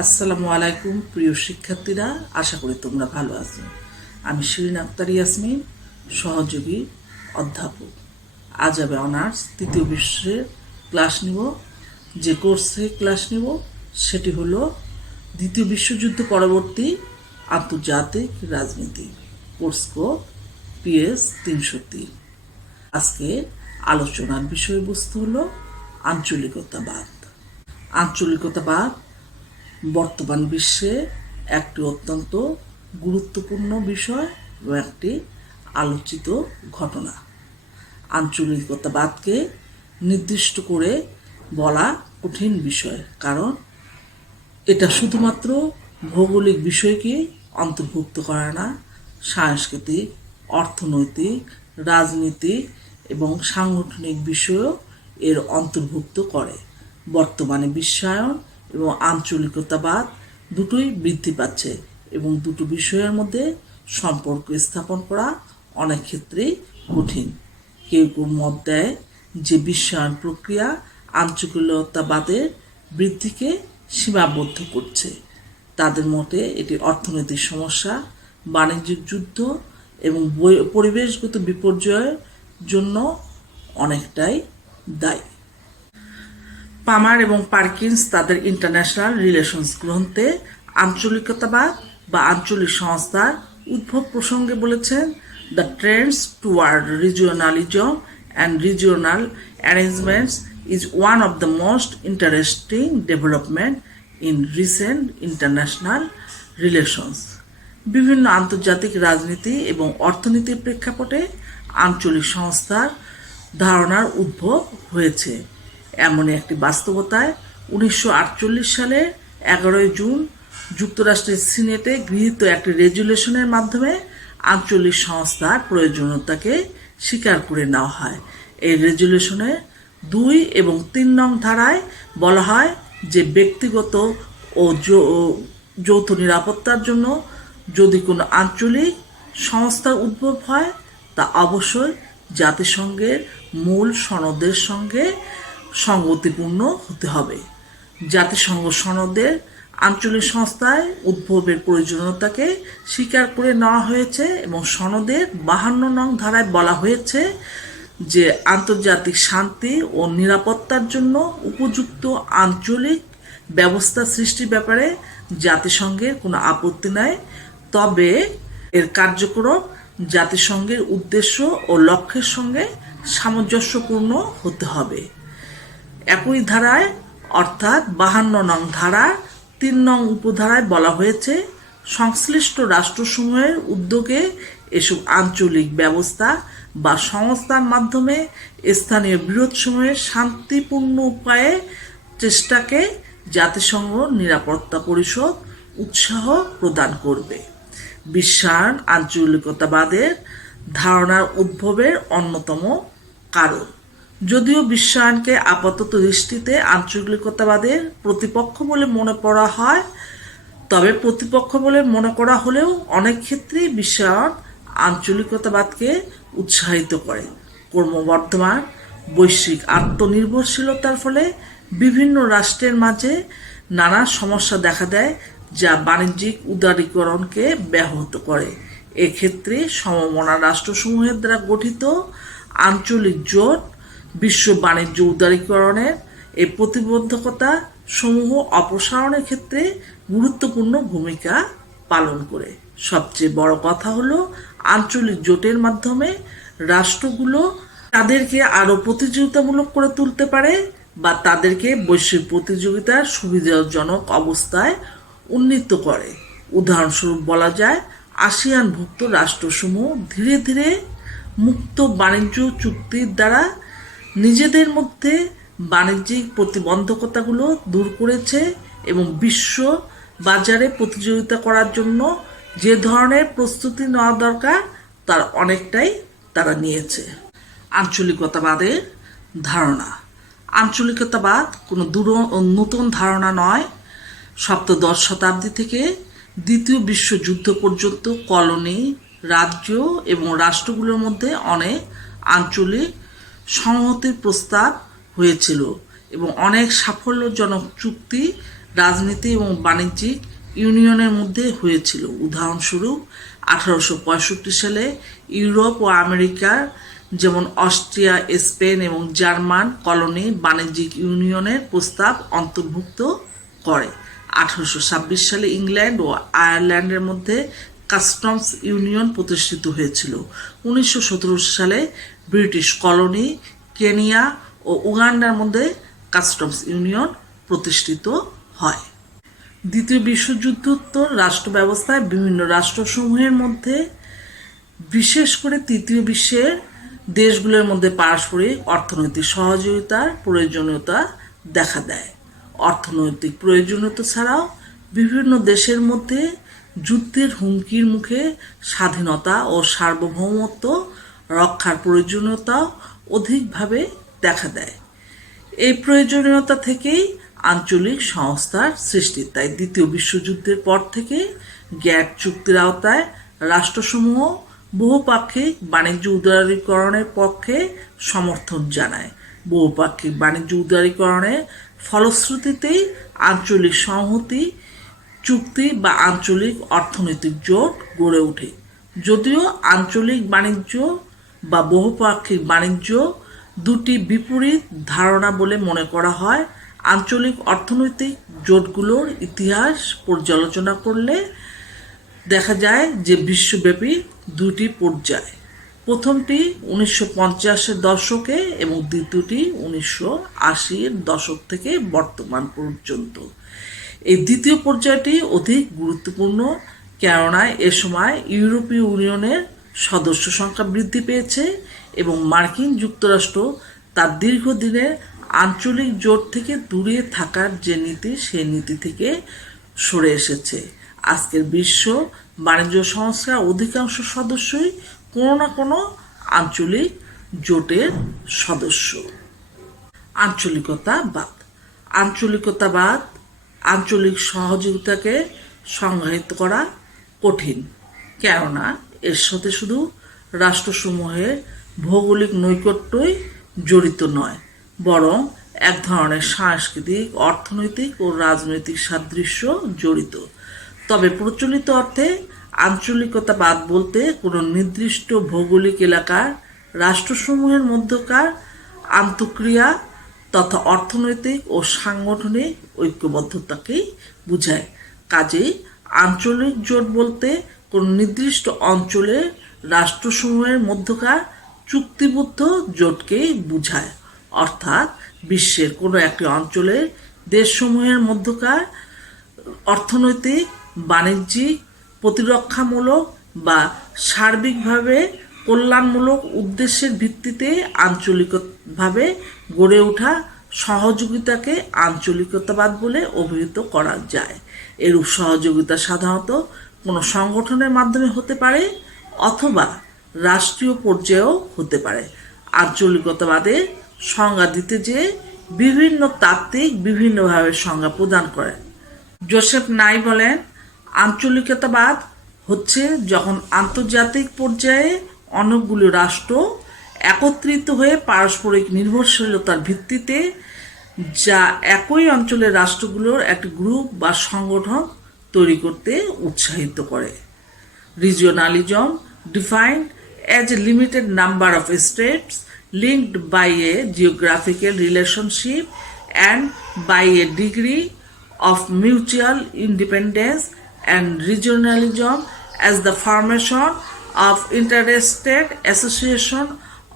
আসসালামু আলাইকুম প্রিয় শিক্ষার্থীরা, আশা করি তোমরা ভালো আছো। আমি শিরিন আক্তার ইয়াসমিন, সহযোগী অধ্যাপক। আজ আমি অনার্স তৃতীয় বিশ্বের ক্লাস নিব। যে কোর্সে ক্লাস নিব সেটি হলো দ্বিতীয় বিশ্বযুদ্ধ পরবর্তী আন্তর্জাতিক রাজনীতি, কোর্স কোড PS 303। আজকে আলোচনার বিষয়বস্তু হলো আঞ্চলিকতাবাদ। আঞ্চলিকতাবাদ বর্তমান বিশ্বে একটি অত্যন্ত গুরুত্বপূর্ণ বিষয় এবং একটি আলোচিত ঘটনা। আঞ্চলিকতাবাদকে নির্দিষ্ট করে বলা কঠিন বিষয়, কারণ এটা শুধুমাত্র ভৌগোলিক বিষয়কে অন্তর্ভুক্ত করে না, সাংস্কৃতিক, অর্থনৈতিক, রাজনীতিক এবং সাংগঠনিক বিষয়ও এর অন্তর্ভুক্ত করে। বর্তমানে বিশ্বায়ন এবং আঞ্চলিকতাবাদ দুটোই বৃদ্ধি পাচ্ছে এবং দুটো বিষয়ের মধ্যে সম্পর্ক স্থাপন করা অনেক ক্ষেত্রেই কঠিন। কেউ কেউ মত দেয় যে বিশ্বায়ন প্রক্রিয়া আঞ্চলিকতাবাদের বৃদ্ধিকে সীমাবদ্ধ করছে। তাদের মতে এটি অর্থনৈতিক সমস্যা, বাণিজ্যিক যুদ্ধ এবং পরিবেশগত বিপর্যয়ের জন্য অনেকটাই দায়ী। পামার এবং পার্কিন্স তাদের ইন্টারন্যাশনাল রিলেশনস গ্রন্থে আঞ্চলিকতাবাদ বা আঞ্চলিক সংস্থার উদ্ভব প্রসঙ্গে বলেছেন, the trends toward regionalism and regional arrangements is one of the most interesting development in recent international relations. বিভিন্ন আন্তর্জাতিক রাজনীতি এবং অর্থনীতির প্রেক্ষাপটে আঞ্চলিক সংস্থার ধারণার উদ্ভব হয়েছে। এমনই একটি বাস্তবতায় 1948 সালের 11 জুন যুক্তরাষ্ট্রের সিনেটে গৃহীত একটি রেজুলেশনের মাধ্যমে আঞ্চলিক সংস্থার প্রয়োজনীয়তাকে স্বীকার করে নেওয়া হয়। এই রেজুলেশনে 2 এবং 3 নং ধারায় বলা হয় যে ব্যক্তিগত ও যৌথ নিরাপত্তার জন্য যদি কোনো আঞ্চলিক সংস্থার উদ্ভব হয় তা অবশ্যই জাতিসংঘের মূল সনদের সঙ্গে সঙ্গতিপূর্ণ হতে হবে। জাতিসংঘ সনদের আঞ্চলিক সংস্থায় উদ্ভবের প্রয়োজনীয়তাকে স্বীকার করে নেওয়া হয়েছে এবং সনদের 52 নং ধারায় বলা হয়েছে যে আন্তর্জাতিক শান্তি ও নিরাপত্তার জন্য উপযুক্ত আঞ্চলিক ব্যবস্থা সৃষ্টির ব্যাপারে জাতিসংঘের কোনো আপত্তি নাই, তবে এর কার্যক্রম জাতিসংঘের উদ্দেশ্য ও লক্ষ্যের সঙ্গে সামঞ্জস্যপূর্ণ হতে হবে। একই ধারায় অর্থাৎ 52 নং ধারা 3 নং উপধারায় বলা হয়েছে, সংশ্লিষ্ট রাষ্ট্রসমূহের উদ্যোগে এসব আঞ্চলিক ব্যবস্থা বা সংস্থার মাধ্যমে স্থানীয় বিরোধসমূহের শান্তিপূর্ণ উপায়ে চেষ্টাকে জাতিসংঘ নিরাপত্তা পরিষদ উৎসাহ প্রদান করবে। বিশ্বায়ন আঞ্চলিকতাবাদের ধারণার উদ্ভবের অন্যতম কারণ। যদিও বিশ্বায়নকে আপাতত দৃষ্টিতে আঞ্চলিকতাবাদের প্রতিপক্ষ বলে মনে করা হয়, তবে প্রতিপক্ষ বলে মনে করা হলেও অনেক ক্ষেত্রেই বিশ্বায়ন আঞ্চলিকতাবাদকে উৎসাহিত করে। ক্রমবর্ধমান বৈশ্বিক আত্মনির্ভরশীলতার ফলে বিভিন্ন রাষ্ট্রের মাঝে নানা সমস্যা দেখা দেয়, যা বাণিজ্যিক উদারীকরণকে ব্যাহত করে। এক্ষেত্রে সমমনা রাষ্ট্রসমূহের দ্বারা গঠিত আঞ্চলিক জোট বিশ্ব বাণিজ্য উদারীকরণের এই প্রতিবন্ধকতা সমূহ অপসারণের ক্ষেত্রে গুরুত্বপূর্ণ ভূমিকা পালন করে। সবচেয়ে বড় কথা হলো, আঞ্চলিক জোটের মাধ্যমে রাষ্ট্রগুলো তাদেরকে আরও প্রতিযোগিতামূলক করে তুলতে পারে বা তাদেরকে বৈশ্বিক প্রতিযোগিতার সুবিধাজনক অবস্থায় উন্নীত করে। উদাহরণস্বরূপ বলা যায়, আসিয়ানভুক্ত রাষ্ট্রসমূহ ধীরে ধীরে মুক্ত বাণিজ্য চুক্তির দ্বারা নিজেদের মধ্যে বাণিজ্যিক প্রতিবন্ধকতাগুলো দূর করেছে এবং বিশ্ব বাজারে প্রতিযোগিতা করার জন্য যে ধরনের প্রস্তুতি নেওয়া দরকার তার অনেকটাই তারা নিয়েছে। আঞ্চলিকতাবাদের ধারণা। আঞ্চলিকতাবাদ কোনো নতুন ধারণা নয়। সপ্তদশ শতাব্দী থেকে দ্বিতীয় বিশ্বযুদ্ধ পর্যন্ত কলোনি, রাজ্য এবং রাষ্ট্রগুলোর মধ্যে অনেক আঞ্চলিক সংহতির প্রস্তাব হয়েছিল এবং অনেক সাফল্যজনক চুক্তি রাজনীতি এবং বাণিজ্যিক ইউনিয়নের মধ্যে হয়েছিল। উদাহরণস্বরূপ 1865 সালে ইউরোপ ও আমেরিকার যেমন অস্ট্রিয়া, স্পেন এবং জার্মান কলোনি বাণিজ্যিক ইউনিয়নের প্রস্তাব অন্তর্ভুক্ত করে। 1826 সালে ইংল্যান্ড ও আয়ারল্যান্ডের মধ্যে কাস্টমস ইউনিয়ন প্রতিষ্ঠিত হয়েছিল। 1917 সালে ব্রিটিশ কলোনি কেনিয়া ও উগান্ডার মধ্যে কাস্টমস ইউনিয়ন প্রতিষ্ঠিত হয়। দ্বিতীয় বিশ্বযুদ্ধোত্তর রাষ্ট্র ব্যবস্থায় বিভিন্ন রাষ্ট্রসমূহের মধ্যে, বিশেষ করে তৃতীয় বিশ্বের দেশগুলোর মধ্যে পারস্পরিক অর্থনৈতিক সহযোগিতার প্রয়োজনীয়তা দেখা দেয়। অর্থনৈতিক প্রয়োজনীয়তা ছাড়াও বিভিন্ন দেশের মধ্যে যুদ্ধের হুমকির মুখে স্বাধীনতা ও সার্বভৌমত্ব রক্ষার প্রয়োজনীয়তা অধিকভাবে দেখা দেয়। এই প্রয়োজনীয়তা থেকেই আঞ্চলিক সংস্থার সৃষ্টি। তাই দ্বিতীয় বিশ্বযুদ্ধের পর থেকে গ্যাট চুক্তির আওতায় রাষ্ট্রসমূহ বহুপাক্ষিক বাণিজ্য উদারীকরণের পক্ষে সমর্থন জানায়। বহুপাক্ষিক বাণিজ্য উদারীকরণের ফলশ্রুতিতেই আঞ্চলিক সংহতি চুক্তি বা আঞ্চলিক অর্থনৈতিক জোট গড়ে ওঠে। যদিও আঞ্চলিক বাণিজ্য বা বহুপাক্ষিক বাণিজ্য দুটি বিপরীত ধারণা বলে মনে করা হয়, আঞ্চলিক অর্থনৈতিক জোটগুলোর ইতিহাস পর্যালোচনা করলে দেখা যায় যে বিশ্বব্যাপী দুটি পর্যায়। প্রথমটি 1950-এর দশকে এবং দ্বিতীয়টি 1980-এর দশক থেকে বর্তমান পর্যন্ত। এই দ্বিতীয় পর্যায়টি অধিক গুরুত্বপূর্ণ, কেননা এ সময় ইউরোপীয় ইউনিয়নের সদস্য সংখ্যা বৃদ্ধি পেয়েছে এবং মার্কিন যুক্তরাষ্ট্র তার দীর্ঘদিনের আঞ্চলিক জোট থেকে দূরে থাকার যে নীতি, সেই নীতি থেকে সরে এসেছে। আজকের বিশ্ব বাণিজ্য সংস্থার অধিকাংশ সদস্যই কোনো না কোনো আঞ্চলিক জোটের সদস্য। আঞ্চলিকতাবাদ। আঞ্চলিকতাবাদ আঞ্চলিক সহযোগিতাকে সংজ্ঞায়িত করা কঠিন, কেননা এর সাথে শুধু রাষ্ট্রসমূহের ভৌগোলিক নৈকট্যই জড়িত নয়, বরং এক ধরনের সাংস্কৃতিক, অর্থনৈতিক ও রাজনৈতিক সাদৃশ্য জড়িত। তবে প্রচলিত অর্থে আঞ্চলিকতাবাদ বলতে কোনো নির্দিষ্ট ভৌগোলিক এলাকার রাষ্ট্রসমূহের মধ্যকার আন্তঃক্রিয়া তথা অর্থনৈতিক ও সাংগঠনিক ঐক্যবদ্ধতাকেই বোঝায়। কাজেই আঞ্চলিক জোট বলতে কোনো নির্দিষ্ট অঞ্চলের রাষ্ট্রসমূহের মধ্যকার চুক্তিবদ্ধ জোটকেই বোঝায়, অর্থাৎ বিশ্বের কোনো একটি অঞ্চলের দেশসমূহের মধ্যকার অর্থনৈতিক, বাণিজ্যিক, প্রতিরক্ষামূলক বা সার্বিকভাবে কল্যাণমূলক উদ্দেশ্যের ভিত্তিতে আঞ্চলিকভাবে গড়ে ওঠা সহযোগিতাকে আঞ্চলিকতাবাদ বলে অভিহিত করা যায়। এরূপ সহযোগিতা সাধারণত কোনো সংগঠনের মাধ্যমে হতে পারে অথবা রাষ্ট্রীয় পর্যায়েও হতে পারে। আঞ্চলিকতাবাদের সংজ্ঞা দিতে যেয়ে বিভিন্ন তাত্ত্বিক বিভিন্নভাবে সংজ্ঞা প্রদান করেন। জোসেফ নাই বলেন, আঞ্চলিকতাবাদ হচ্ছে যখন আন্তর্জাতিক পর্যায়ে অনেকগুলো রাষ্ট্র একত্রিত হয়ে পারস্পরিক নির্ভরশীলতার ভিত্তিতে যা একই অঞ্চলের রাষ্ট্রগুলোর একটি গ্রুপ বা সংগঠন তৈরি করতে উৎসাহিত করে। রিজিওনালিজম defined as a limited number of states linked by a geographical relationship and by a degree of mutual independence, and regionalism as the formation of interested association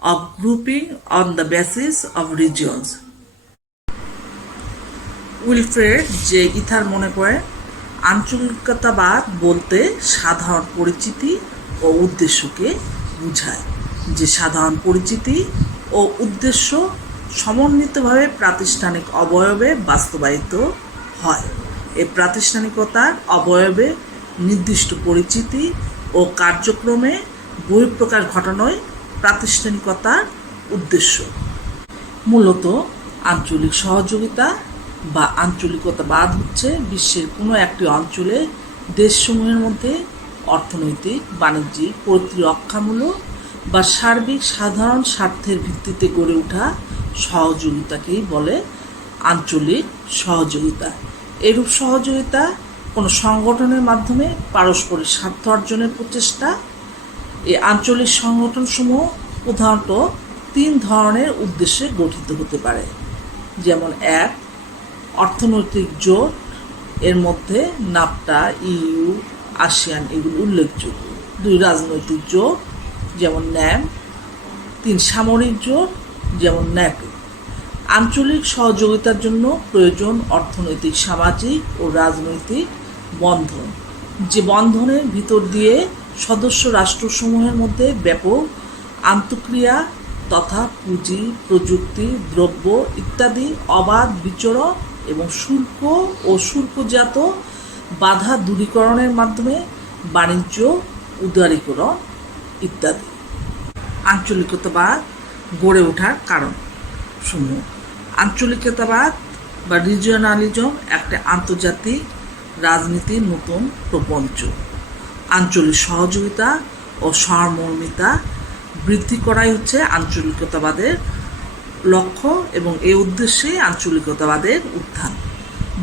of grouping on the basis of regions. Wilfred J Ethier মনে করেন, আঞ্চলিকতাবাদ বলতে সাধারণ পরিচিতি ও উদ্দেশ্যকে বোঝায়, যে সাধারণ পরিচিতি ও উদ্দেশ্য সমন্বিতভাবে প্রাতিষ্ঠানিক অবয়বে বাস্তবায়িত হয়। এই প্রাতিষ্ঠানিকতার অবয়বে নির্দিষ্ট পরিচিতি ও কার্যক্রমে বহিঃপ্রকাশ ঘটানোই প্রাতিষ্ঠানিকতার উদ্দেশ্য। মূলত আঞ্চলিক সহযোগিতা বা আঞ্চলিকতাবাদ হচ্ছে বিশ্বের কোনো একটি অঞ্চলে দেশসমূহের মধ্যে অর্থনৈতিক, বাণিজ্যিক, প্রতিরক্ষামূলক বা সার্বিক সাধারণ স্বার্থের ভিত্তিতে গড়ে ওঠা সহযোগিতাকেই বলে আঞ্চলিক সহযোগিতা। এরূপ সহযোগিতা কোনো সংগঠনের মাধ্যমে পারস্পরিক স্বার্থ অর্জনের প্রচেষ্টা। এই আঞ্চলিক সংগঠনসমূহ প্রধানত 3 ধরনের উদ্দেশ্যে গঠিত হতে পারে, যেমন 1 অর্থনৈতিক জোট, এর মধ্যে নাফটা, ইউ, আসিয়ান এগুলো উল্লেখযোগ্য। 2 রাজনৈতিক জোট, যেমন ন্যাম। 3 সামরিক জোট, যেমন ন্যাটো। আঞ্চলিক সহযোগিতার জন্য প্রয়োজন অর্থনৈতিক, সামাজিক ও রাজনৈতিক বন্ধন, যে বন্ধনের ভিতর দিয়ে সদস্য রাষ্ট্রসমূহের মধ্যে ব্যাপক আন্তঃক্রিয়া তথা পুঁজি, প্রযুক্তি, দ্রব্য ইত্যাদি অবাধ বিচরণ এবং শুল্ক ও শুল্কজাত বাধা দূরীকরণের মাধ্যমে বাণিজ্য উদারীকরণ ইত্যাদি। আঞ্চলিকতাবাদ গড়ে ওঠার কারণ সমূহ। আঞ্চলিকতাবাদ বা রিজিওনালিজম একটা আন্তর্জাতিক রাজনীতির নতুন প্রপঞ্চ। আঞ্চলিক সহযোগিতা ও সহমর্মিতা বৃদ্ধি করাই হচ্ছে আঞ্চলিকতাবাদের লক্ষ্য এবং এই উদ্দেশ্যে আঞ্চলিকতাবাদের উত্থান।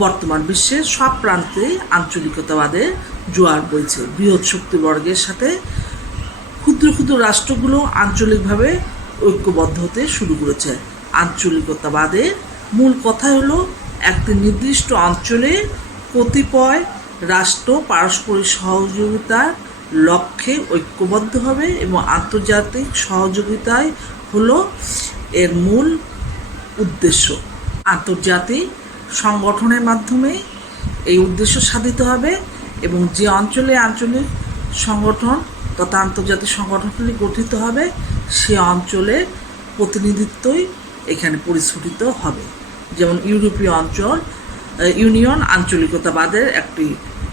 বর্তমান বিশ্বের সব প্রান্তে আঞ্চলিকতাবাদের জোয়ার বইছে। বৃহৎ শক্তিবর্গের সাথে ক্ষুদ্র ক্ষুদ্র রাষ্ট্রগুলো আঞ্চলিকভাবে ঐক্যবদ্ধ হতে শুরু করেছে। আঞ্চলিকতাবাদের মূল কথা হলো একটি নির্দিষ্ট অঞ্চলে কতিপয় রাষ্ট্র পারস্পরিক সহযোগিতার লক্ষ্যে ঐক্যবদ্ধ হবে এবং আন্তর্জাতিক সহযোগিতাই হলো এর মূল উদ্দেশ্য। আন্তর্জাতিক সংগঠনের মাধ্যমে এই উদ্দেশ্য সাধিত হবে এবং যে অঞ্চলে আঞ্চলিক সংগঠন তথা আন্তর্জাতিক সংগঠনগুলি গঠিত হবে সে অঞ্চলের প্রতিনিধিত্বই এখানে পরিস্ফুটিত হবে। যেমন ইউরোপীয় ইউনিয়ন আঞ্চলিকতাবাদের একটি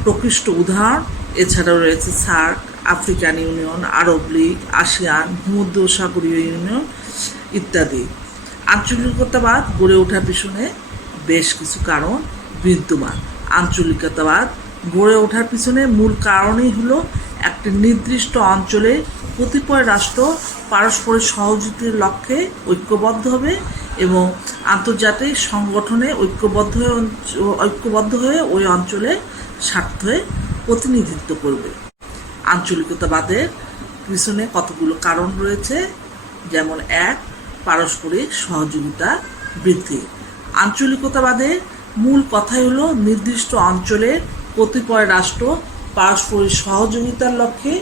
প্রকৃষ্ট উদাহরণ। এছাড়াও রয়েছে সার্ক, আফ্রিকান ইউনিয়ন, আরব লীগ, আসিয়ান, ভূমধ্যসাগরীয় ইউনিয়ন ইত্যাদি। আঞ্চলিকতাবাদ গড়ে ওঠার পিছনে বেশ কিছু কারণ বিদ্যমান। আঞ্চলিকতাবাদ গড়ে ওঠার পিছনে মূল কারণই হলো একটি নির্দিষ্ট অঞ্চলে কতিপয় রাষ্ট্র পারস্পরিক সহযোগিতার লক্ষ্যে ঐক্যবদ্ধ হবে এবং আন্তর্জাতিক সংগঠনে ঐক্যবদ্ধ হয়ে ওই অঞ্চলের স্বার্থে প্রতিনিধিত্ব করবে। আঞ্চলিকতাবাদের পিছনে কতগুলো কারণ রয়েছে, যেমন 1 পারস্পরিক সহযোগিতা বৃদ্ধি। আঞ্চলিকতাবাদের মূল কথাই হলো নির্দিষ্ট অঞ্চলের কতিপয় রাষ্ট্র পারস্পরিক সহযোগিতার লক্ষ্যে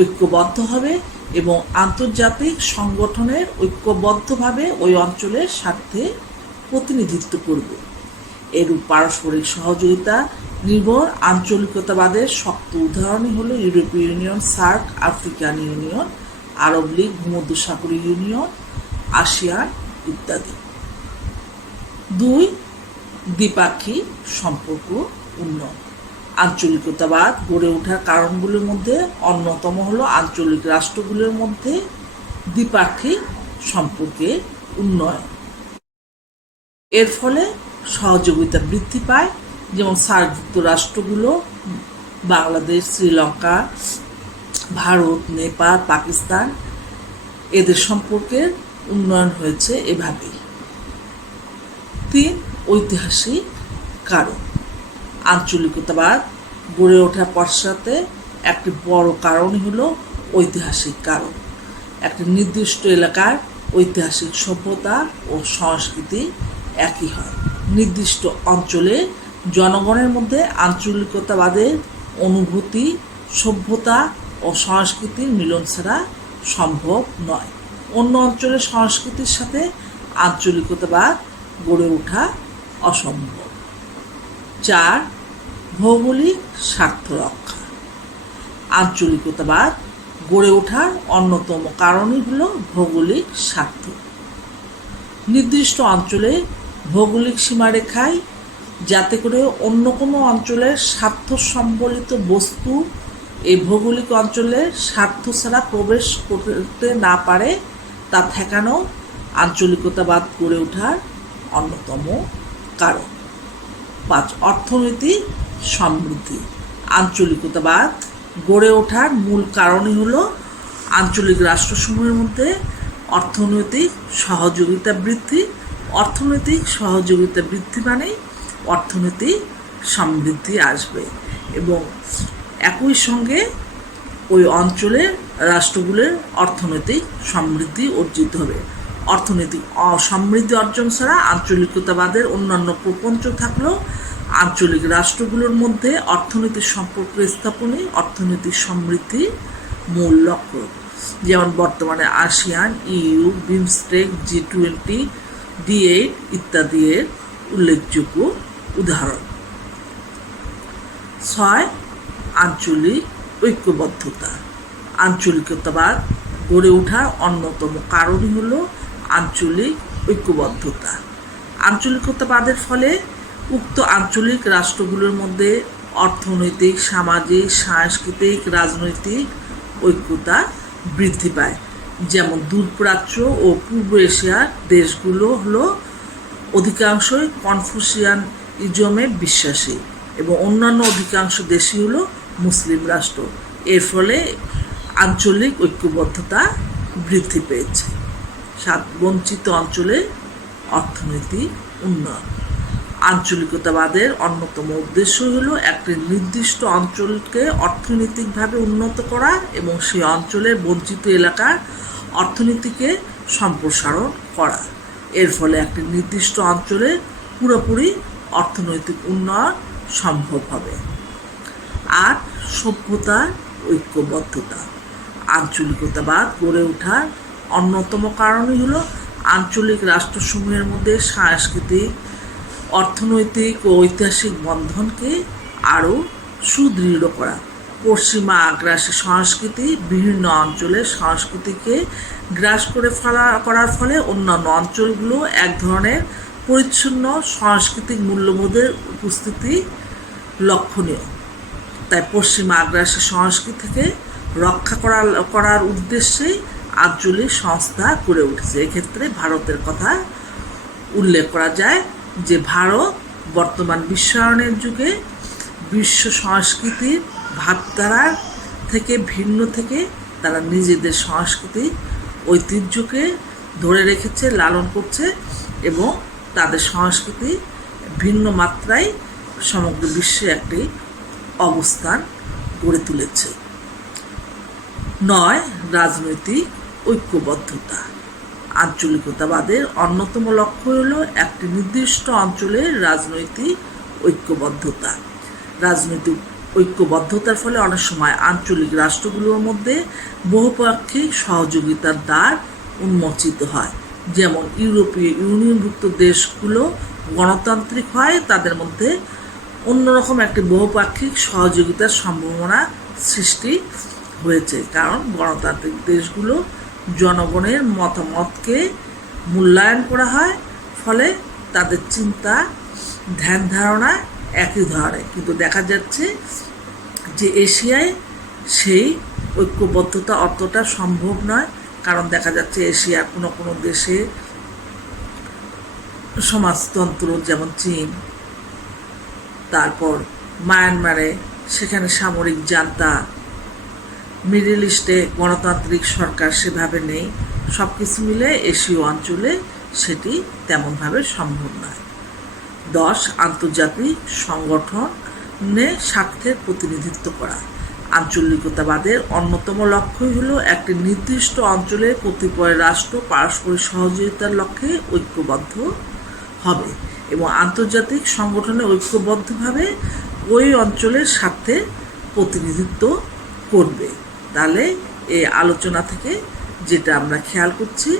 ঐক্যবদ্ধ হবে এবং আন্তর্জাতিক সংগঠনের ঐক্যবদ্ধভাবে ওই অঞ্চলের স্বার্থে প্রতিনিধিত্ব করবে। এরূপ পারস্পরিক সহযোগিতা নির্ভর আঞ্চলিকতাবাদের শক্ত উদাহরণই হলো ইউরোপীয় ইউনিয়ন, সার্ক, আফ্রিকান ইউনিয়ন, আরব লীগ, ভূমধ্যসাগরীয় ইউনিয়ন, আসিয়ান ইত্যাদি। 2 দ্বিপাক্ষিক সম্পর্ক উন্নয়ন। আঞ্চলিকতাবাদ গড়ে ওঠার কারণগুলির মধ্যে অন্যতম হলো আঞ্চলিক রাষ্ট্রগুলোর মধ্যে দ্বিপাক্ষিক সম্পর্কের উন্নয়ন। এর ফলে সহযোগিতা বৃদ্ধি পায়, যেমন সার্কভুক্ত রাষ্ট্রগুলো বাংলাদেশ, শ্রীলঙ্কা, ভারত, নেপাল, পাকিস্তান এদের সম্পর্কের উন্নয়ন হয়েছে এভাবেই। 3 ঐতিহাসিক কারণ। আঞ্চলিকতাবাদ গড়ে ওঠার পশ্চাতে একটি বড় কারণই হলো ঐতিহাসিক কারণ। একটি নির্দিষ্ট এলাকার ঐতিহাসিক সভ্যতা ও সংস্কৃতি একই হয়। নির্দিষ্ট অঞ্চলে জনগণের মধ্যে আঞ্চলিকতাবাদের অনুভূতি সভ্যতা ও সংস্কৃতির মিলন ছাড়া সম্ভব নয়। অন্য অঞ্চলের সংস্কৃতির সাথে আঞ্চলিকতাবাদ গড়ে ওঠা অসম্ভব। 4 ভৌগোলিক স্বার্থ রক্ষা। আঞ্চলিকতাবাদ গড়ে ওঠার অন্যতম কারণই হলো ভৌগোলিক স্বার্থ। নির্দিষ্ট অঞ্চলে ভৌগোলিক সীমারেখায় যাতে করে অন্য কোনো অঞ্চলের স্বার্থ সম্বলিত বস্তু এই ভৌগোলিক অঞ্চলের স্বার্থ ছাড়া প্রবেশ করতে না পারে তা ঠেকানো আঞ্চলিকতাবাদ গড়ে ওঠার অন্যতম কারণ। 5 অর্থনৈতিক সমৃদ্ধি। আঞ্চলিকতাবাদ গড়ে ওঠার মূল কারণই হলো আঞ্চলিক রাষ্ট্রসমূহের মধ্যে অর্থনৈতিক সহযোগিতা বৃদ্ধি। অর্থনৈতিক সহযোগিতা বৃদ্ধি মানে অর্থনৈতিক সমৃদ্ধি আসবে এবং একই সঙ্গে ওই অঞ্চলের রাষ্ট্রগুলোর অর্থনৈতিক সমৃদ্ধি অর্জিত হবে। অর্থনৈতিক সমৃদ্ধি অর্জন ছাড়া আঞ্চলিকতাবাদের অন্যান্য প্রপঞ্চ থাকলেও আঞ্চলিক রাষ্ট্রগুলোর মধ্যে অর্থনৈতিক সম্পর্ক স্থাপনে অর্থনৈতিক সমৃদ্ধি মূল লক্ষ্য। যেমন বর্তমানে ASEAN, EU, BIMSTEC, G20, D8 ইত্যাদি এর উল্লেখযোগ্য উদাহরণ। 6. আঞ্চলিক ঐক্যবদ্ধতা। আঞ্চলিকতাবাদ গড়ে ওঠার অন্যতম কারণই হল আঞ্চলিক ঐক্যবদ্ধতা। আঞ্চলিকতাবাদের ফলে উক্ত আঞ্চলিক রাষ্ট্রগুলোর মধ্যে অর্থনৈতিক, সামাজিক, সাংস্কৃতিক, রাজনৈতিক ঐক্যতা বৃদ্ধি পায়। যেমন দূরপ্রাচ্য ও পূর্ব এশিয়ার দেশগুলো হলো অধিকাংশই কনফুসিয়ানিজমে বিশ্বাসী এবং অন্যান্য অধিকাংশ দেশই হলো মুসলিম রাষ্ট্র। এর ফলে আঞ্চলিক ঐক্যবদ্ধতা বৃদ্ধি পেয়েছে। 7. বঞ্চিত অঞ্চলে অর্থনৈতিক উন্নয়ন। আঞ্চলিকতাবাদের অন্যতম উদ্দেশ্য হল একটি নির্দিষ্ট অঞ্চলকে অর্থনৈতিকভাবে উন্নত করা এবং সেই অঞ্চলের বঞ্চিত এলাকার অর্থনীতিকে সম্প্রসারণ করা। এর ফলে একটি নির্দিষ্ট অঞ্চলের পুরোপুরি অর্থনৈতিক উন্নয়ন সম্ভব হবে। 8. সভ্যতার ঐক্যবদ্ধতা। আঞ্চলিকতাবাদ গড়ে ওঠার অন্যতম কারণই হলো আঞ্চলিক রাষ্ট্রসমূহের মধ্যে সাংস্কৃতিক, অর্থনৈতিক ও ঐতিহাসিক বন্ধনকে আরও সুদৃঢ় করা। পশ্চিমা আগ্রাসী সংস্কৃতি বিভিন্ন অঞ্চলের সংস্কৃতিকে গ্রাস করার ফলে অন্যান্য অঞ্চলগুলো এক ধরনের পরিচ্ছন্ন সাংস্কৃতিক মূল্যবোধের উপস্থিতি লক্ষণীয়। তাই পশ্চিমা আগ্রাসী সংস্কৃতি থেকে রক্ষা করার উদ্দেশ্যেই আঞ্চলিক সংস্থা গড়ে উঠেছে। এক্ষেত্রে ভারতের কথা উল্লেখ করা যায় যে ভারত বর্তমান বিশ্বায়নের যুগে বিশ্ব সংস্কৃতির ভাবধারা থেকে ভিন্ন থেকে তারা নিজেদের সংস্কৃতি ঐতিহ্যকে ধরে রেখেছে, লালন করছে এবং তাদের সংস্কৃতি ভিন্ন মাত্রায় সমগ্র বিশ্বে একটি অবস্থান গড়ে তুলেছে। 9. রাজনৈতিক ঐক্যবদ্ধতা। আঞ্চলিকতাবাদের অন্যতম লক্ষ্য হল একটি নির্দিষ্ট অঞ্চলের রাজনৈতিক ঐক্যবদ্ধতা। রাজনৈতিক ঐক্যবদ্ধতার ফলে অনেক সময় আঞ্চলিক রাষ্ট্রগুলোর মধ্যে বহুপাক্ষিক সহযোগিতার দ্বার উন্মোচিত হয়। যেমন ইউরোপীয় ইউনিয়নভুক্ত দেশগুলো গণতান্ত্রিক হয়, তাদের মধ্যে অন্যরকম একটি বহুপাক্ষিক সহযোগিতার সম্ভাবনা সৃষ্টি হয়েছে, কারণ গণতান্ত্রিক দেশগুলো জনগণের মতামতকে মূল্যায়ন করা হয়, ফলে তাদের চিন্তা, ধ্যান ধারণা একই ধরনের। কিন্তু দেখা যাচ্ছে যে এশিয়ায় সেই ঐক্যবদ্ধতা অতটা সম্ভব নয়, কারণ দেখা যাচ্ছে এশিয়ার কোনো কোনো দেশে সমাজতন্ত্র, যেমন চীন, তারপর মায়ানমারে সেখানে সামরিক জান্তা, মিডল ইস্টে গণতান্ত্রিক সরকার সেভাবে নেই। সব কিছু মিলে এশীয় অঞ্চলে সেটি তেমনভাবে সম্ভব নয়। 10. আন্তর্জাতিক সংগঠনে স্বার্থের প্রতিনিধিত্ব করা। আঞ্চলিকতাবাদের অন্যতম লক্ষ্যই হল একটি নির্দিষ্ট অঞ্চলের কতিপয় রাষ্ট্র পারস্পরিক সহযোগিতার লক্ষ্যে ঐক্যবদ্ধ হবে এবং আন্তর্জাতিক সংগঠনে ঐক্যবদ্ধভাবে ওই অঞ্চলের স্বার্থে প্রতিনিধিত্ব করবে। তাহলে এই আলোচনা থেকে যেটা আমরা খেয়াল করছি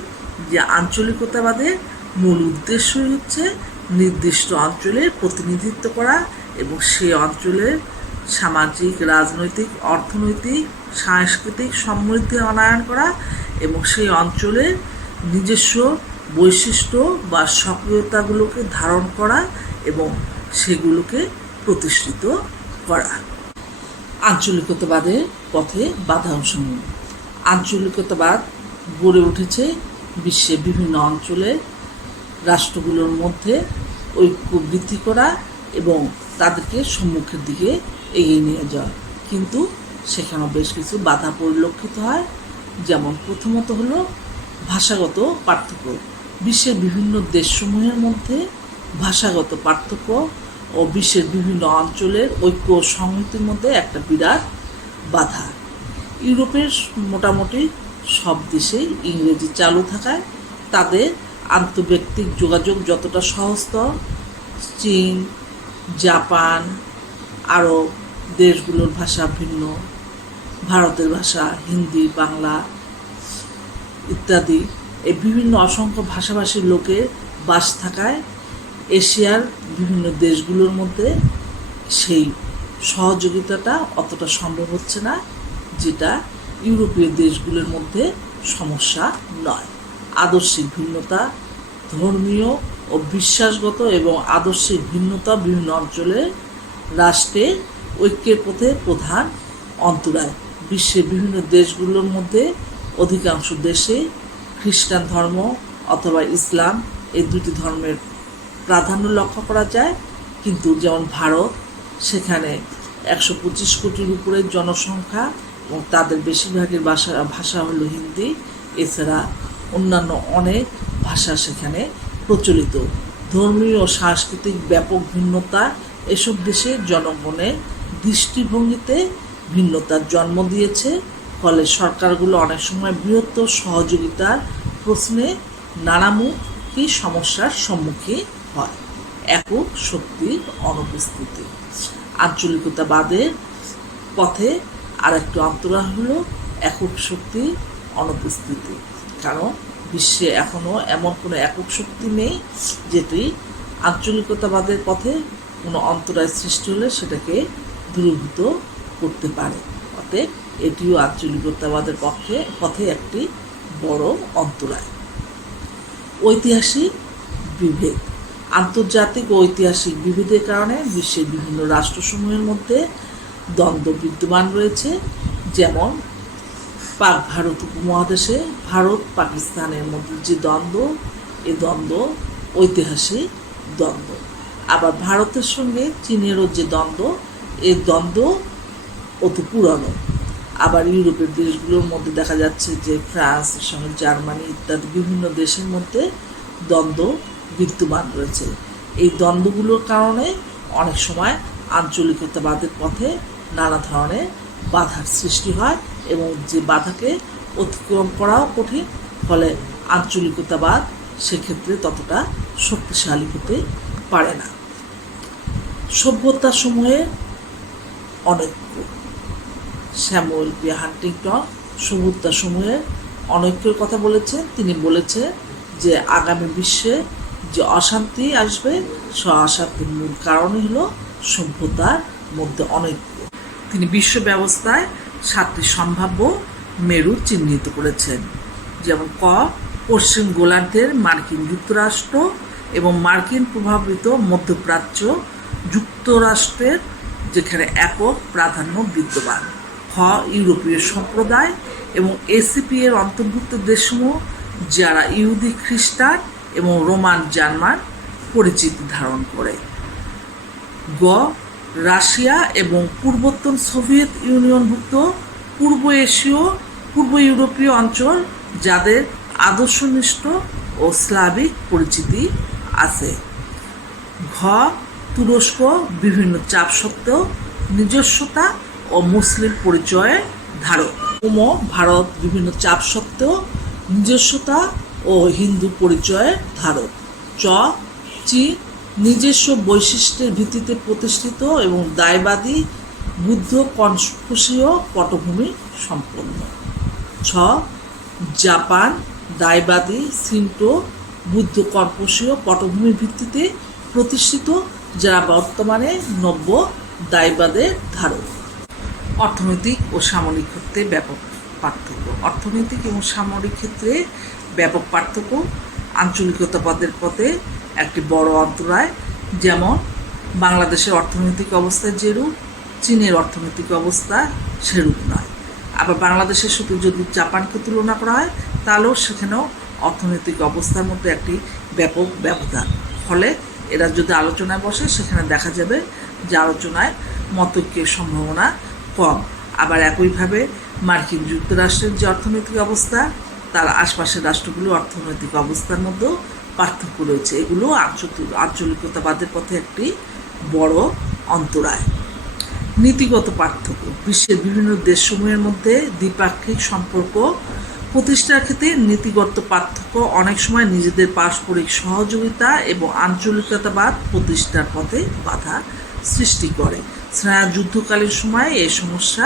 যে আঞ্চলিকতাবাদের মূল উদ্দেশ্যই হচ্ছে নির্দিষ্ট অঞ্চলের প্রতিনিধিত্ব করা এবং সেই অঞ্চলের সামাজিক, রাজনৈতিক, অর্থনৈতিক, সাংস্কৃতিক সমৃদ্ধি অনায়ন করা এবং সেই অঞ্চলের নিজস্ব বৈশিষ্ট্য বা সক্রিয়তাগুলোকে ধারণ করা এবং সেগুলোকে প্রতিষ্ঠিত করা। আঞ্চলিকতাবাদের পথে বাধাসমূহ। আঞ্চলিকতাবাদ গড়ে উঠেছে বিশ্বের বিভিন্ন অঞ্চলের রাষ্ট্রগুলোর মধ্যে ঐক্য বৃদ্ধি করা এবং তাদেরকে সম্মুখের দিকে এগিয়ে নিয়ে যাওয়া, কিন্তু সেখানেও বেশ কিছু বাধা পরিলক্ষিত হয়। যেমন প্রথমত হলো ভাষাগত পার্থক্য। বিশ্বের বিভিন্ন দেশসমূহের মধ্যে ভাষাগত পার্থক্য ও বিশ্বের বিভিন্ন অঞ্চলের ঐক্য ও সংহতির মধ্যে একটা বিরাট বাধা। ইউরোপের মোটামুটি সব দেশেই ইংরেজি চালু থাকায় তাদের আন্তর্ব্যক্তিক যোগাযোগ যতটা সহজতর, চীন, জাপান, আরব দেশগুলোর ভাষা ভিন্ন, ভারতের ভাষা হিন্দি, বাংলা ইত্যাদি এই বিভিন্ন অসংখ্য ভাষাভাষীর লোকের বাস থাকায় এশিয়ার বিভিন্ন দেশগুলোর মধ্যে সেই সহযোগিতাটা অতটা সম্ভব হচ্ছে না, যেটা ইউরোপীয় দেশগুলোর মধ্যে সমস্যা নয়। আদর্শিক ভিন্নতা, ধর্মীয় ও বিশ্বাসগত এবং আদর্শিক ভিন্নতা বিভিন্ন অঞ্চলের রাষ্ট্রের ঐক্যের পথে প্রধান অন্তরায়। বিশ্বের বিভিন্ন দেশগুলোর মধ্যে অধিকাংশ দেশে খ্রিস্টান ধর্ম অথবা ইসলাম এই দুটি ধর্মের প্রাধান্য লক্ষ্য করা যায়, কিন্তু যেমন ভারত, সেখানে 125 কোটির উপরে জনসংখ্যা এবং তাদের বেশিরভাগের ভাষা হলো হিন্দি। এছাড়া অন্যান্য অনেক ভাষা সেখানে প্রচলিত। ধর্মীয় ও সাংস্কৃতিক ব্যাপক ভিন্নতা এসব দেশের জনগণের দৃষ্টিভঙ্গিতে ভিন্নতার জন্ম দিয়েছে। ফলে সরকারগুলো অনেক সময় বৃহত্তর সহযোগিতার প্রশ্নে নানামুখী সমস্যার সম্মুখীন হয়। একক শক্তির অনুপস্থিতি। আঞ্চলিকতাবাদের পথে আরেকটি অন্তরায় হলো একক শক্তির অনুপস্থিতি। কারণ বিশ্বে এখনও এমন কোনো একক শক্তি নেই যেটি আঞ্চলিকতাবাদের পথে কোনো অন্তরায় সৃষ্টি হলে সেটাকে দূরীভূত করতে পারে। অতএব এটিও আঞ্চলিকতাবাদের পথে একটি বড় অন্তরায়। ঐতিহাসিক বিভেদ। আন্তর্জাতিক ও ঐতিহাসিক বিভেদের কারণে বিশ্বের বিভিন্ন রাষ্ট্রসমূহের মধ্যে দ্বন্দ্ব বিদ্যমান রয়েছে। যেমন পাক ভারত উপমহাদেশে ভারত পাকিস্তানের মধ্যে যে দ্বন্দ্ব, এই দ্বন্দ্ব ঐতিহাসিক দ্বন্দ্ব। আবার ভারতের সঙ্গে চীনেরও যে দ্বন্দ্ব, এই দ্বন্দ্ব অতি পুরানো। আবার ইউরোপের দেশগুলোর মধ্যে দেখা যাচ্ছে যে ফ্রান্সের সঙ্গে জার্মানি ইত্যাদি বিভিন্ন দেশের মধ্যে দ্বন্দ্ব বিদ্যমান রয়েছে। এই দ্বন্দ্বগুলোর কারণে অনেক সময় আঞ্চলিকতাবাদের পথে নানা ধরনের বাধার সৃষ্টি হয় এবং যে বাধাকে অতিক্রম করাও কঠিন। ফলে আঞ্চলিকতাবাদ সেক্ষেত্রে ততটা শক্তিশালী হতে পারে না। সভ্যতাসমূহের অনৈক্য। স্যামুয়েল পি হান্টিংটন সভ্যতাসমূহের অনৈক্যের কথা বলেছেন। তিনি বলেছেন যে আগামী বিশ্বে যে অশান্তি আসবে, সে অশান্তির মূল কারণই হলো সভ্যতার মধ্যে অনৈক্য। তিনি বিশ্ব ব্যবস্থায় 7টি সম্ভাব্য মেরু চিহ্নিত করেছেন। যেমন ক, পশ্চিম গোলার্ধের মার্কিন যুক্তরাষ্ট্র এবং মার্কিন প্রভাবিত মধ্যপ্রাচ্য, যুক্তরাষ্ট্রের যেখানে একক প্রাধান্য বিদ্যমান। খ, ইউরোপীয় সম্প্রদায় এবং এসিপি এর অন্তর্ভুক্ত দেশসমূহ যারা ইহুদি, খ্রিস্টান এবং রোমান জার্মান পরিচিতি ধারণ করে। গ, রাশিয়া এবং পূর্বোত্তর সোভিয়েত ইউনিয়নভুক্ত পূর্ব এশীয়, পূর্ব ইউরোপীয় অঞ্চল যাদের আদর্শনিষ্ঠ ও স্লাভিক পরিচিতি আছে। ঘ, তুরস্ক বিভিন্ন চাপ সত্ত্বেও নিজস্বতা ও মুসলিম পরিচয়ের ধারক। ভারত বিভিন্ন চাপ সত্ত্বেও নিজস্বতা ও হিন্দু পরিচয়ের ধারক। চ, চীন নিজস্ব বৈশিষ্ট্যের ভিত্তিতে প্রতিষ্ঠিত এবং দায়বাদী বুদ্ধ কনফুসীয় পটভূমি সম্পন্ন। ছ, জাপান দায়বাদী শিন্টো বুদ্ধ কনফুসীয় পটভূমির ভিত্তিতে প্রতিষ্ঠিত, যারা বর্তমানে নব্য দায়বাদের ধারক। অর্থনৈতিক ও সামরিক ক্ষেত্রে ব্যাপক পার্থক্য। অর্থনৈতিক এবং সামরিক ক্ষেত্রে ব্যাপক পার্থক্য আঞ্চলিকতাবাদের পথে একটি বড় অন্তরায়। যেমন বাংলাদেশের অর্থনৈতিক অবস্থা যেরূপ, চীনের অর্থনৈতিক অবস্থা সেরূপ নয়। আবার বাংলাদেশের সাথে যদি জাপানকে তুলনা করা হয়, তাহলেও সেখানেও অর্থনৈতিক অবস্থার মধ্যে একটি ব্যাপক ব্যবধান। ফলে এরা যদি আলোচনায় বসে, সেখানে দেখা যাবে যে আলোচনায় মতৈক্যের সম্ভাবনা কম। আবার একইভাবে মার্কিন যুক্তরাষ্ট্রের যে অর্থনৈতিক অবস্থা, তার আশপাশের রাষ্ট্রগুলোর অর্থনৈতিক অবস্থার মধ্যেও পার্থক্য রয়েছে। এগুলো আঞ্চলিকতাবাদের পথে একটি বড় অন্তরায়। নীতিগত পার্থক্য। বিশ্বের বিভিন্ন দেশসমূহের মধ্যে দ্বিপাক্ষিক সম্পর্ক প্রতিষ্ঠার ক্ষেত্রে নীতিগত পার্থক্য অনেক সময় নিজেদের পারস্পরিক সহযোগিতা এবং আঞ্চলিকতাবাদ প্রতিষ্ঠার পথে বাধা সৃষ্টি করে। স্নায়ু যুদ্ধকালীন সময়ে এই সমস্যা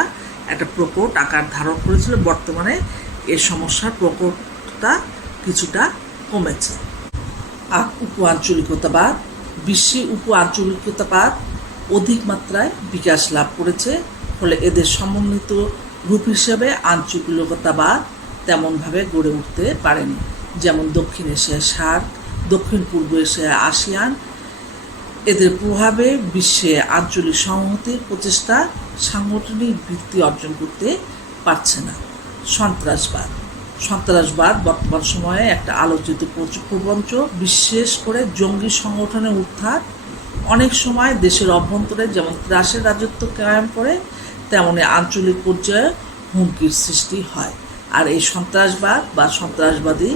একটা প্রকট আকার ধারণ করেছিল। বর্তমানে এই সমস্যার প্রকটতা কিছুটা কমেছে। আর উপ আঞ্চলিকতাবাদ। বিশ্বে উপ আঞ্চলিকতাবাদ অধিক মাত্রায় বিকাশ লাভ করেছে, ফলে এদের সমন্বিত রূপ হিসেবে আঞ্চলিকতাবাদ তেমনভাবে গড়ে উঠতে পারেনি। যেমন দক্ষিণ এশিয়ায় সার্ক, দক্ষিণ পূর্ব এশিয়ায় আসিয়ান। এদের প্রভাবে বিশ্বে আঞ্চলিক সংহতির প্রচেষ্টা সাংগঠনিক ভিত্তি অর্জন করতে পারছে না। সন্ত্রাসবাদ। সন্ত্রাসবাদ বর্তমান সময়ে একটা আলোচিত প্রপঞ্চ। বিশেষ করে জঙ্গি সংগঠনের উত্থান অনেক সময় দেশের অভ্যন্তরে যেমন ত্রাসের রাজত্ব কায়েম করে, তেমনি আঞ্চলিক পর্যায়ে হুমকির সৃষ্টি হয়। আর এই সন্ত্রাসবাদ বা সন্ত্রাসবাদী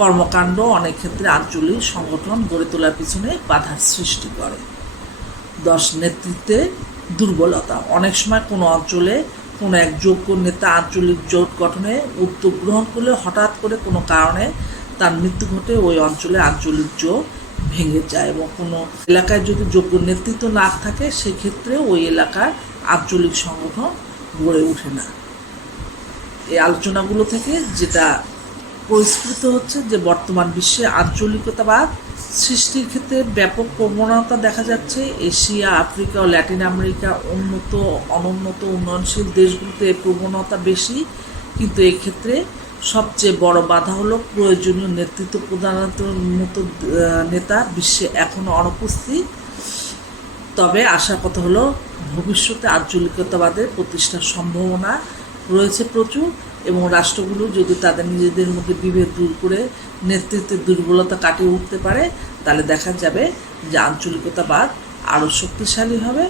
কর্মকাণ্ড অনেক ক্ষেত্রে আঞ্চলিক সংগঠন গড়ে তোলার পিছনে বাধার সৃষ্টি করে। 10 নেতৃত্বে দুর্বলতা। অনেক সময় কোনো অঞ্চলে কোনো এক যোগ্য নেতা আঞ্চলিক জোট গঠনে উদ্যোগ গ্রহণ করলে হঠাৎ করে কোনো কারণে তার মৃত্যু ঘটে, ওই অঞ্চলে আঞ্চলিক জোট ভেঙে যায় এবং কোনো এলাকায় যদি যোগ্য নেতৃত্ব না থাকে সেক্ষেত্রে ওই এলাকার আঞ্চলিক সংগঠন গড়ে ওঠে না। এই আলোচনাগুলো থেকে যেটা পরিস্ফুট হচ্ছে যে বর্তমান বিশ্বে আঞ্চলিকতাবাদ সৃষ্টির ক্ষেত্রে ব্যাপক প্রবণতা দেখা যাচ্ছে। এশিয়া, আফ্রিকা ও ল্যাটিন আমেরিকা উন্নত অনুন্নত উন্নয়নশীল দেশগুলোতে এই প্রবণতা বেশি, কিন্তু এক্ষেত্রে সবচেয়ে বড় বাধা হলো প্রয়োজনীয় নেতৃত্ব প্রদানের মতো নেতা বিশ্বে এখনও অনুপস্থিত। তবে আশার কথা হলো ভবিষ্যতে আঞ্চলিকতাবাদের প্রতিষ্ঠার সম্ভাবনা রয়েছে প্রচুর, এবং রাষ্ট্রগুলো যদি তাদের নিজেদের মধ্যে বিভেদ দূর করে নেতৃত্বের দুর্বলতা কাটিয়ে উঠতে পারে, তাহলে দেখা যাবে যে আঞ্চলিকতাবাদ আরও শক্তিশালী হবে,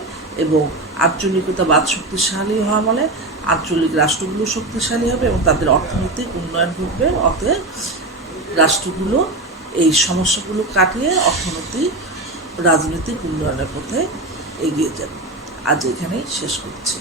এবং আঞ্চলিকতাবাদ শক্তিশালী হওয়া মানে আঞ্চলিক রাষ্ট্রগুলো শক্তিশালী হবে এবং তাদের অর্থনৈতিক উন্নয়ন ঘটবে। অতএব রাষ্ট্রগুলো এই সমস্যাগুলো কাটিয়ে অর্থনৈতিক রাজনৈতিক উন্নয়নের পথে এগিয়ে যাবে। আজ এখানেই শেষ করছি।